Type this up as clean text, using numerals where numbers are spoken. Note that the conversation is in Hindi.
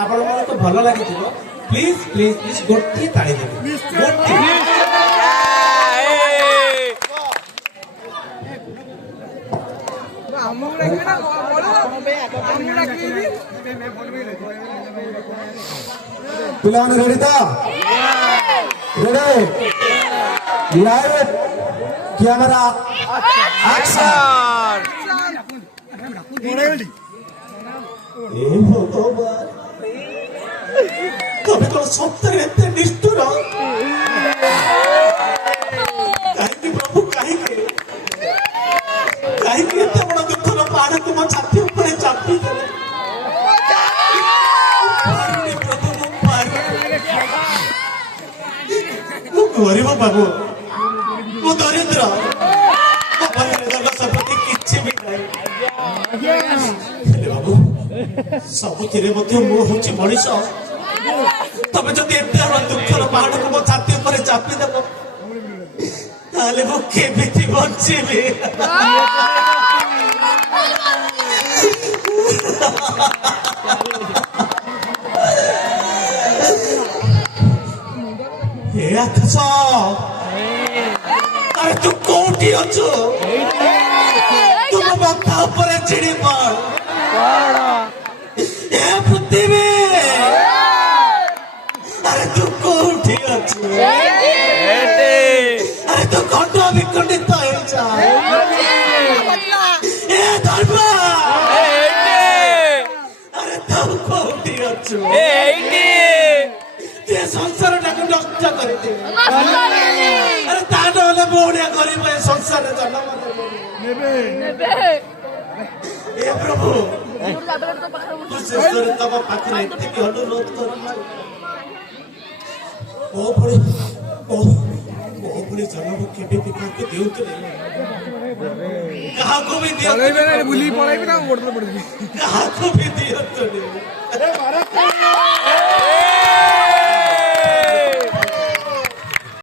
आपण को भल लगी प्लीज प्लीज प्लीज गोटे ताली देवे गोटे पिला रेडी था रेडी लाइव कैमरा एक्शन ए भगवान तबे तो सत्तर एते निष्ठुर काहे प्रभु काहे एते बड़ दुखर पहाड़ तुम छाती ऊपर चापी देले पारुनी प्रभु मु गरीब बाबू मु दरिद्र मो परिवार संपत्ति किछि भी नहीं बाबू सबुथिरे मध्य मु होछि मनीष तबे जदि एते बड़ दुखर पहाड़ को मो छाती ऊपर चापी देबो ताले मु केमिति बଞ୍ଚିବି हे आकाश अरे तू कोठी अछु तुम माथा ऊपर चिड़ी पड़ हे पृथ्वी अरे तू कोठी अछु अरे तू खंड विखंडित हो जा ए धर्म अरे तू कोठी अछु ते संसार टाको नष्ट कर दे अरे ता नले बोडिया गरीब ए संसार जन्म नेबे ए प्रभु शेषर तब पाखरे एतिकी अनुरोध कर ओ बड़ी जन्म केबे भी काके देउतले कहा को भी दियो बुली पड़ाई भी ना मोड़ पड़ कहा को भी दियो